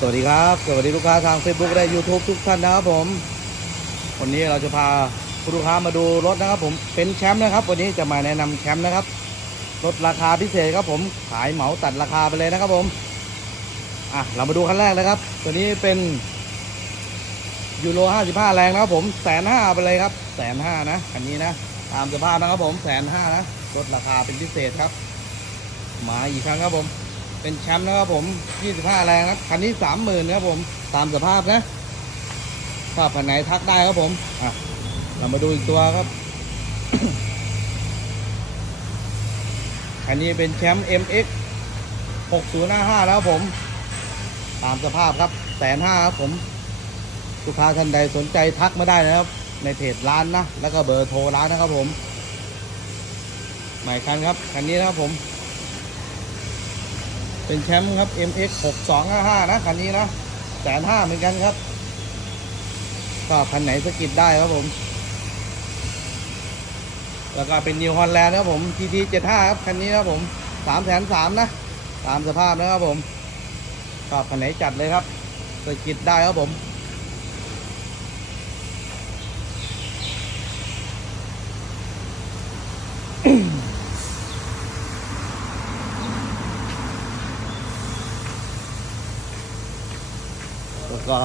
สวัสดีครับ สวัสดีลูกค้าทาง Facebook และ YouTube ทุกท่านนะครับผม วันนี้เราจะพาลูกค้ามาดูรถนะครับผมเป็นแชมป์นะครับ วันนี้จะมาแนะนำแชมป์นะครับลดราคาพิเศษครับผมขายเหมาตัดราคาไปเลยนะครับผมอะเรามาดูคันแรกเลยครับ ตัวนี้เป็นยูโร55 แรงนะครับผมแสนห้าไปเลยครับแสนห้านะคันนี้นะตามสภาพนะครับผมแสนห้านะลดราคาเป็นพิเศษครับ มาอีกครั้งครับผม เป็นแชมป์นะครับผม25แรงนะคันนี้30,000นะครับผมตามสภาพนะถ้าผ่านไหนทักได้ครับผมอะเรามาดูอีกตัวครับคันนี้เป็นแชมป์ MX 6055 แล้วครับผม ตามสภาพครับแสนห้าครับผมลูกค้าท่านใดสนใจทักมาได้นะครับ ในเพจร้านนะ แล้วก็เบอร์โทรร้านนะครับผมหมายคันครับ คันนี้นะครับผม เป็นแชมป์ครับ MX 6255นะคันนี้นะแสนห้าเหมือนกันครับก็คันไหนสกิดได้ครับผม แล้วก็เป็นนิวฮอลแลนด์ครับผม TT 75ครับคันนี้นะครับผม3แสนสามนะ ตามสภาพนะครับผมก็คันไหนจัดเลยครับสกิดได้ครับผม ก็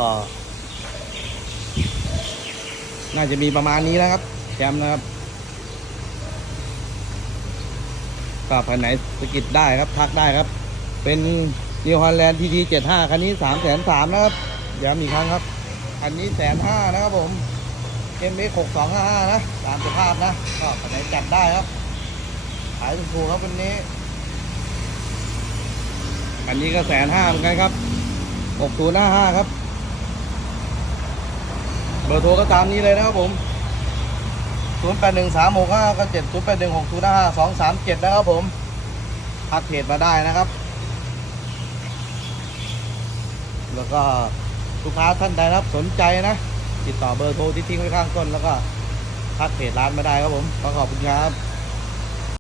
น่าจะมีประมาณนี้นะครับ แชมป์นะครับก็ภายไหนสกิดได้ครับ ทักได้ครับ เป็นนิวฮอลแลนด์ทีทีเจ็ดห้าคันนี้สามแสนสามนะครับย้ำอีกครั้งครับคันนี้แสนห้านะครับผมเอ็มเอ็กหกสองห้าห้านะ ตามสภาพนะ ก็ภายไหนจัดได้ครับ ขายถูกครับวันนี้ อันนี้ก็แสนห้าเหมือนกันครับหกศูนย์ห้าห้าครับ เบอร์โทรก็ตามนี้เลยนะครับผม 0 8 1 3 6 5 7 0 8 1 6 0 5 2 3 7 นะครับผมทักเพจมาได้นะครับ แล้วก็ลูกค้าท่านใดครับสนใจนะ ติดต่อเบอร์โทรที่ทิ้งไว้ข้างต้นแล้วก็ทักเพจร้านมาได้ครับผมขอขอบคุณครับ